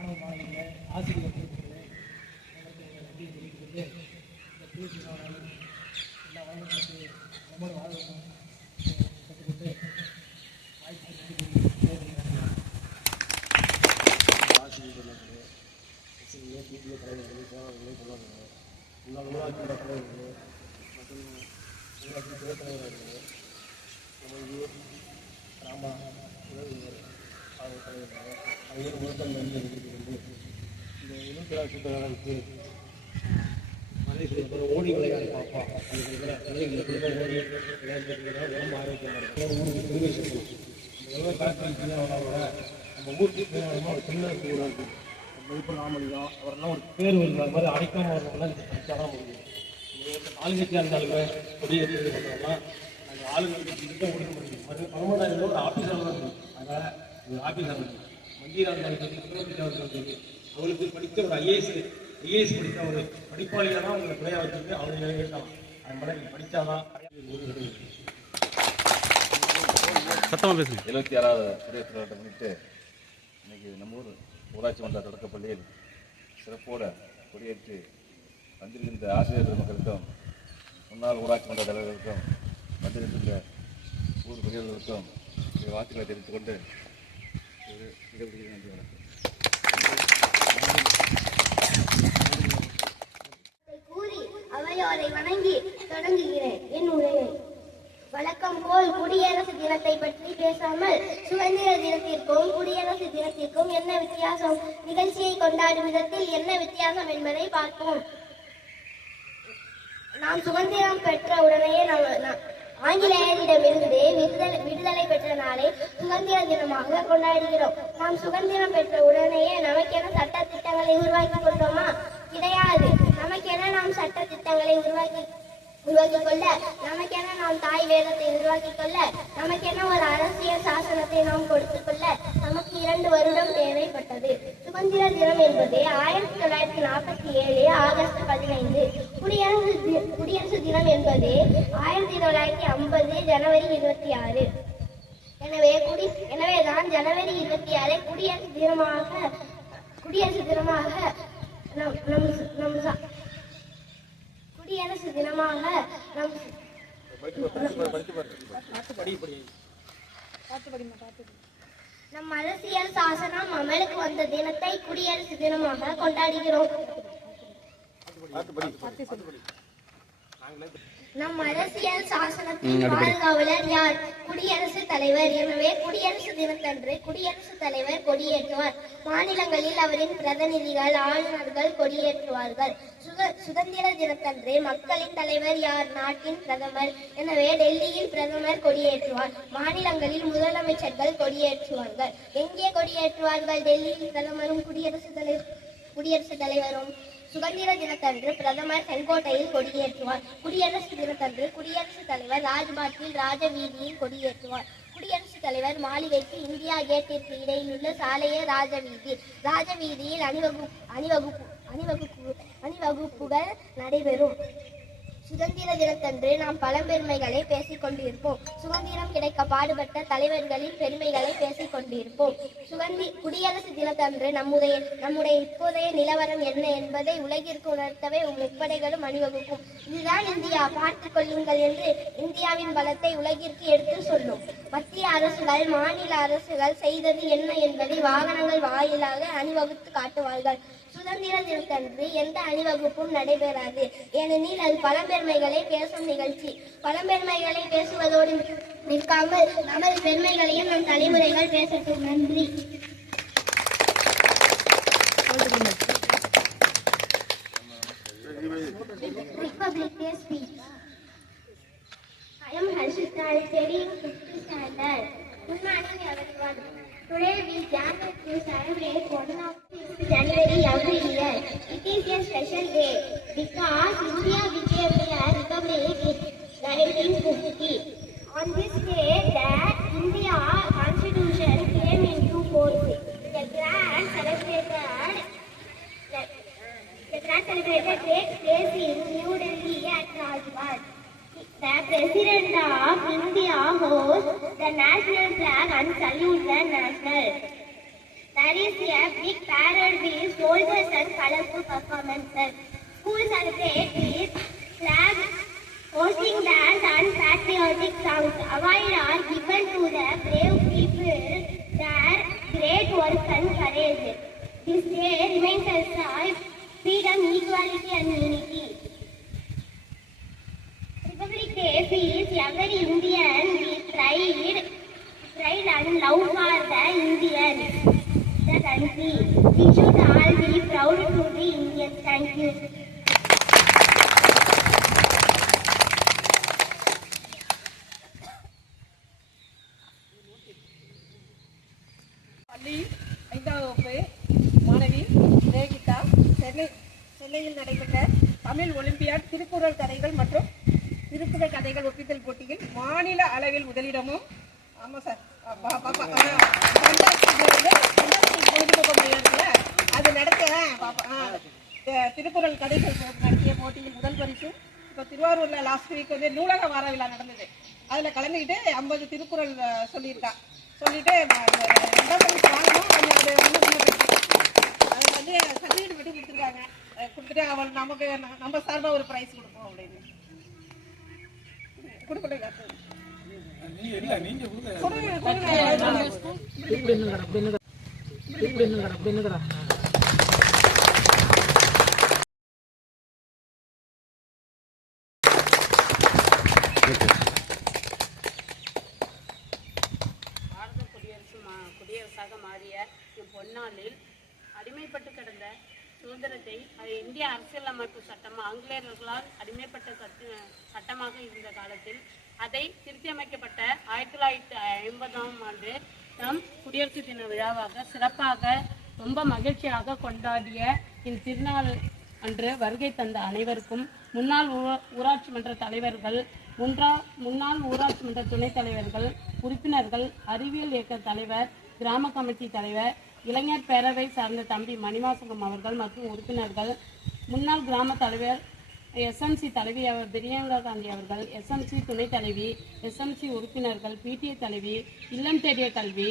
மாணவ மாணவிகளை ஆசிரியர் பெருமக்களே உங்களுக்கு இந்த எல்லா நம்மளும் வாழணும் கற்றுக்கொண்டு வாய்ப்பு நன்றி தெரிவிக்கிறேன் ஆசிரியர் பெருமக்களே சொல்லுவாங்க மற்றும் உதவிகள் அவங்க தலைவர்கள் அவங்க வந்து இருக்கிறது இந்த சுற்றுலாவுக்கு ஓடி விளையாடி பார்ப்போம் அது இருக்கிற ஓடி ஆரோக்கியமாக இருக்கும் ஊருக்கு பெருமை சேர்க்கணும் நம்ம எவ்வளோ காற்று விட நம்ம ஊருக்கு பேர் ஒரு சின்ன ஊராக இருக்குது இப்போ ராமலிங்கம் அவரெல்லாம் ஒரு பேர் வருகிற மாதிரி அடைக்காம வரவங்களாம் இந்த படிச்சாதான் முடியும் ஆளுங்கட்சியாக இருந்தாலுமே கொடியேற்றி பண்ணுறோம்னா அந்த கிட்ட கொடுக்க முடியும் மற்ற பரமதாரியில் ஒரு ஆஃபீஸர் தான் இருக்கும் அதனால் மந்திரா சரி அவங்களுக்கு படித்த ஒரு ஐஏஎஸ் ஐஏஎஸ் படித்த ஒரு படிப்பாளியாக தான் உங்களை பிள்ளைய வச்சுட்டு அவங்க நிறைவேற்றலாம் அது மாதிரி நீங்கள் படித்தாதான் சத்தமாக பேசுங்க. எழுபத்தி ஆறாவது குடியரசு தினத்தை முன்னிட்டு இன்னைக்கு நம்ம ஊர் ஊராட்சி மன்ற தொடக்கப்பள்ளியில் சிறப்போட கொடியேற்றி வந்திருக்கின்ற ஆசிரியர் பெருமக்களுக்கும் முன்னாள் ஊராட்சி மன்ற தலைவர்களுக்கும் வந்திருக்கின்ற ஊர் பெரியவர்களுக்கும் இந்த வாழ்த்துக்களை தெரிவித்துக் கொண்டு நன்றி வணக்கம் கூறி அவையோரை வணங்கி தொடங்குகிறேன். என் உரையை. வழக்கம் போல் குடியரசு தினத்தை பற்றி பேசாமல் சுதந்திர தினத்திற்கும் குடியரசு தினத்திற்கும் என்ன வித்தியாசம்? நிகழ்ச்சியை கொண்டாடும் விதத்தில் என்ன வித்தியாசம் என்பதை பார்ப்போம். நாம் சுதந்திரம் பெற்ற உடனேயே நாம் ஆங்கிலேயரிடமிருந்து விடுதலை விடுதலை பெற்ற நாளை சுதந்திர தினமாக கொண்டாடுகிறோம். நாம் சுதந்திரம் பெற்ற உடனேயே நமக்கென சட்ட திட்டங்களை உருவாக்கி கொண்டோமா கிடையாது. நமக்கென நாம் சட்ட திட்டங்களை உருவாக்கி உருவாக்கிக் கொள்ள நமக்கென நாம் தாய் வேதத்தை உருவாக்கிக் கொள்ள நமக்கென ஒரு அரசியல் சாசனத்தை நாம் கொடுத்துக் கொள்ள நமக்கு இரண்டு வருடம் தேவைப்பட்டது. சுதந்திர தினம் என்பது ஆயிரத்தி தொள்ளாயிரத்தி நாற்பத்தி ஏழு ஆகஸ்ட் பதினைந்து. குடியரசு குடியரசு தினம் என்பது ஆயிரத்தி தொள்ளாயிரத்தி ஐம்பது ஜனவரி இருபத்தி ஆறு. எனவே குடி எனவேதான் ஜனவரி இருபத்தி ஆறு குடியரசு தினமாக குடியரசு தினமாக நம் நம் நம் தினமாக நம் நம் அரசியல் சாசனம் அமலுக்கு வந்த தினத்தை குடியரசு தினமாக கொண்டாடுகிறோம். நம் அரசியல் சாசனத்தின் பாதுகாவலர் யார்? குடியரசுத் தலைவர். எனவே குடியரசு தினத்தன்று குடியரசுத் தலைவர் கொடியேற்றுவார். மாநிலங்களில் அவரின் பிரதிநிதிகள் ஆளுநர்கள் கொடியேற்றுவார்கள். சுதந்திர தினத்தன்று மக்களின் தலைவர் யார்? நாட்டின் பிரதமர். எனவே டெல்லியில் பிரதமர் கொடியேற்றுவார். மாநிலங்களில் முதலமைச்சர்கள் கொடியேற்றுவார்கள். எங்கே கொடியேற்றுவார்கள்? டெல்லியில் பிரதமரும் குடியரசுத் தலைவர் குடியரசுத் தலைவரும் சுதந்திர தினத்தன்று பிரதமர் செங்கோட்டையில் கொடியேற்றுவார். குடியரசு தினத்தன்று குடியரசுத் தலைவர் ராஜ்பாட்டில் ராஜவீதியில் கொடியேற்றுவார். குடியரசுத் தலைவர் மாளிகைக்கு இந்தியா கேட்டிற்கு இடையில் உள்ள சாலையே ராஜவீதி. ராஜவீதியில் அணிவகு அணிவகுப்பு அணிவகுப்பு அணிவகுப்புகள் நடைபெறும். சுதந்திர தினத்தன்று நாம் பழம்பெருமைகளை பேசிக் கொண்டிருப்போம் சுதந்திரம் கிடைக்க பாடுபட்ட தலைவர்களின் பெருமைகளை பேசிக் கொண்டிருப்போம் சுதந்தி குடியரசு தினத்தன்று நம்முடைய நம்முடைய இப்போதைய நிலவரம் என்ன என்பதை உலகிற்கு உணர்த்தவே முப்படைகளும் அணிவகுக்கும். இதுதான் இந்தியா. பார்த்துக் கொள்ளுங்கள் என்று இந்தியாவின் பலத்தை உலகிற்கு எடுத்து சொல்லும். மத்திய அரசுகள் மாநில அரசுகள் செய்தது என்ன என்பதை வாகனங்கள் வாயிலாக அணிவகுத்து காட்டுவார்கள். சுதந்திர தினத்தன்று எந்த அணிவகுப்பும் நடைபெறாது. ஏனெனில் அது பழம்பெருமைகளை பேசும் நிகழ்ச்சி. பழம்பெருமைகளை பேசுவதோடு நிற்காமல் நமது பெருமைகளையும் நம் தலைமுறைகள் பேசட்டும். நன்றி. A day because India became a republic in 1950. On this day, the India Constitution came into force. The grand celebrated the, grand celebration takes place in New Delhi at Rajghat. The President of India holds the national flag and salutes the national. There is a big parade with soldiers and colorful performances. Schools celebrate with flag hosting dance and patriotic songs. Awards are given to the brave people their great work and courage. This day reminds us of freedom, equality and unity. Republic Day fills every Indian with pride, pride and love for the Indians, the country. We should all be proud to be Indians. Thank you. பள்ளி ஐந்தாவது வகுப்பு மாணவி ரேகிதா சென்னை சென்னையில் நடைபெற்ற Tamil olympiad Thirukkural கதைகள் மற்றும் திருக்குறள் கதைகள் ஒப்பித்தல் போட்டியில் மாநில அளவில் முதலிடமும் ஆமாம் சார் அது நடத்த திருக்குறள் கதைகள் நடத்திய போட்டியில் முதல் பரிசு இப்போ திருவாரூரில் லாஸ்ட் வீக் வந்து நூலக வார விழா நடந்தது அதில் கலந்துக்கிட்டு ஐம்பது திருக்குறள் ஆ, சொல்லியிருக்கா சொல்லிட்டு பரிசு வாங்கணும் கொஞ்சம் அது வந்து அது வந்து சர்டிஃபிகேட் மட்டும் கொடுத்துருக்காங்க கொடுத்துட்டு அவள் நமக்கு நம்ம சார்பாக ஒரு ப்ரைஸ் கொடுப்போம் அப்படின்னு கொடுக்கணும் குடியரசாக மாறிய இப்பொன்னாளில் அடிமைப்பட்டு கிடந்த சுதந்திரத்தை அது இந்திய அரசியலமைப்பு சட்டம் ஆங்கிலேயர்களால் அடிமைப்பட்ட சட்ட சட்டமாக இருந்த காலத்தில் அதை திருத்தியமைக்கப்பட்ட ஆயிரத்தி தொள்ளாயிரத்தி ஐம்பதாம் ஆண்டு நம் குடியரசு தின விழாவாக சிறப்பாக ரொம்ப மகிழ்ச்சியாக கொண்டாடிய இந்த திருநாள் அன்று வருகை தந்த அனைவருக்கும் முன்னாள் ஊராட்சி மன்ற தலைவர்கள் முன்றா முன்னாள் ஊராட்சி மன்ற துணைத் தலைவர்கள் உறுப்பினர்கள் அறிவியல் இயக்க தலைவர் கிராம கமிட்டி தலைவர் இளைஞர் பேரவை சார்ந்த தம்பி மணிவாசகம் அவர்கள் மற்றும் உறுப்பினர்கள். முன்னாள் கிராம தலைவர் எஸ்எம்சி தலைவி அவர் பிரியங்கா காந்தி அவர்கள் எஸ்எம்சி துணைத் தலைவி எஸ்எம்சி உறுப்பினர்கள் பிடிஏ தலைவி இல்லம் தேடிய கல்வி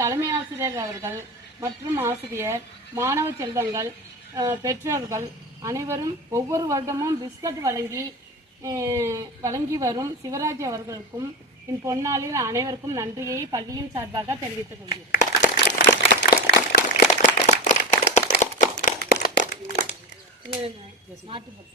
தலைமை ஆசிரியர் அவர்கள் மற்றும் ஆசிரியர் மாணவ செல்வங்கள் பெற்றோர்கள் அனைவரும் ஒவ்வொரு வருடமும் பிஸ்கட் வழங்கி வழங்கி வரும் சிவராஜ் அவர்களுக்கும் என் பொன்னாளில் அனைவருக்கும் நன்றியை பள்ளியின் சார்பாக தெரிவித்துக் கொள்கிறேன். भारत